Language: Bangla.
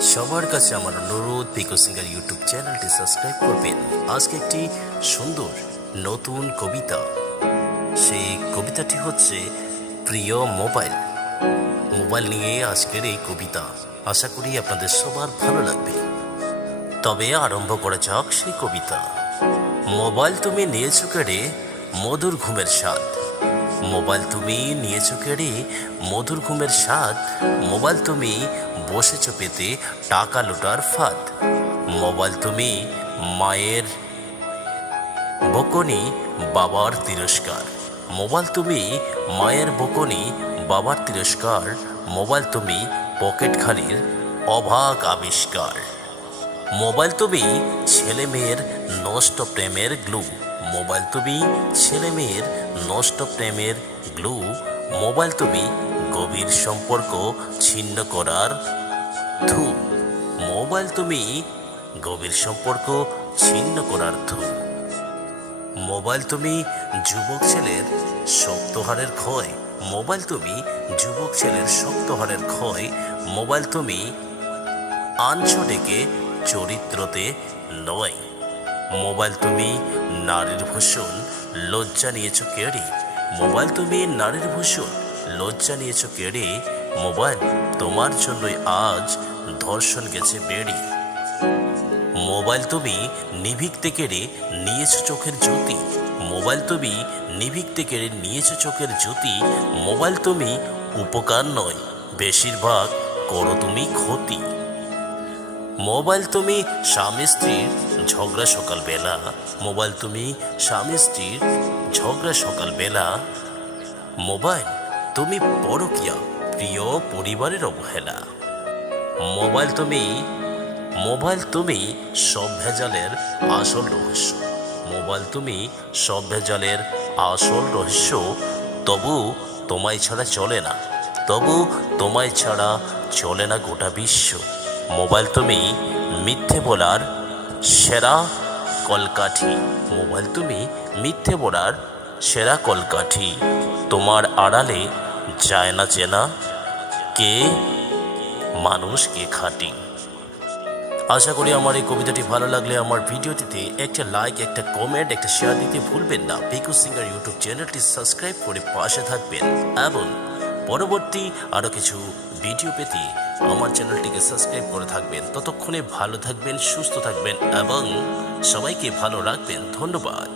সবার কাছে আমার অনুরোধ, পিকু সিঙ্গার ইউটিউব চ্যানেলটি সাবস্ক্রাইব করবেন। আজকে একটি সুন্দর নতুন কবিতা। সেই কবিতাটি হচ্ছে প্রিয় মোবাইল। মোবাইল নিয়ে আজকের এই কবিতা। আশা করি আপনাদের সবার ভালো লাগবে। তবে আরম্ভ করা যাক সেই কবিতা। মোবাইল তুমি নিয়েছো কেড়ে মধুর ঘুমের স্বাদ। মোবাইল তুমি নিয়েছো কেড়ে মধুর ঘুমের স্বাদ। মোবাইল তুমি বসেছো পেতে টাকা লুটার ফাঁদ। মোবাইল তুমি মায়ের বকুনি বাবার তিরস্কার। মোবাইল তুমি মায়ের বকুনি বাবার তিরস্কার। মোবাইল তুমি পকেট খালির অভাগ আবিষ্কার। মোবাইল তুমি ছেলে মেয়ের নষ্ট প্রেমের গ্লু। মোবাইল তুমি ছেলে মেয়ের নষ্ট প্রেমের গ্লু। মোবাইল তুমি গভীর সম্পর্ক ছিন্ন করার ধু। মোবাইল তুমি গভীর সম্পর্ক ছিন্ন করার ধু। মোবাইল তুমি যুবক ছেলের শক্তহারের ক্ষয়। মোবাইল তুমি যুবক ছেলের শক্তহারের ক্ষয়। মোবাইল তুমি আনছো ডেকে চরিত্রতে নয়। মোবাইল তুমি নারীর ভূষণ লজ্জা নিয়েছ কেড়ে। মোবাইল তুমি নারীর ভূষণ লজ্জা নিয়েছ কেড়ে। মোবাইল তোমার জন্যই আজ ধর্ষণ গেছে বেড়ে। মোবাইল তুমি নিভিকতে কেড়ে নিয়েছো চোখের জ্যোতি। মোবাইল তুমি নিভিকতে কেড়ে নিয়েছো চোখের জ্যোতি। মোবাইল তুমি উপকার নয়, বেশিরভাগ করো তুমি ক্ষতি। মোবাইল তুমি স্বামী স্ত্রীর ঝগড়া সকালবেলা। মোবাইল তুমি স্বামী স্ত্রীর ঝগড়া সকালবেলা। মোবাইল তুমি পরকীয়া প্রিয় পরিবারের অবহেলা। মোবাইল তুমি সব ভেজালের আসল রহস্য। মোবাইল তুমি সব ভেজালের আসল রহস্য। তবু তোমায় ছাড়া চলে না, তবু তোমায় ছাড়া চলে না গোটা বিশ্ব। মোবাইল তুমি মিথ্যে বলার সেরা কলকাঠি। মোবাইল তুমি মিথ্যে বলার সেরা কলকাঠি। তোমার আড়ালে যায় না চেনা কে মানুষ কে খাঁটি। আশা করি আমার এই কবিতাটি ভালো লাগলে আমার ভিডিওটিতে একটা লাইক, একটা কমেন্ট, একটা শেয়ার দিতে ভুলবেন না। পিকু সিঙ্গার ইউটিউব চ্যানেলটি সাবস্ক্রাইব করে পাশে থাকবেন এবং পরবর্তী আরও কিছু ভিডিও পেতে আমার চ্যানেলটিকে সাবস্ক্রাইব করে থাকবেন। ততক্ষণে ভালো থাকবেন, সুস্থ থাকবেন এবং সবাইকে ভালো রাখবেন। ধন্যবাদ।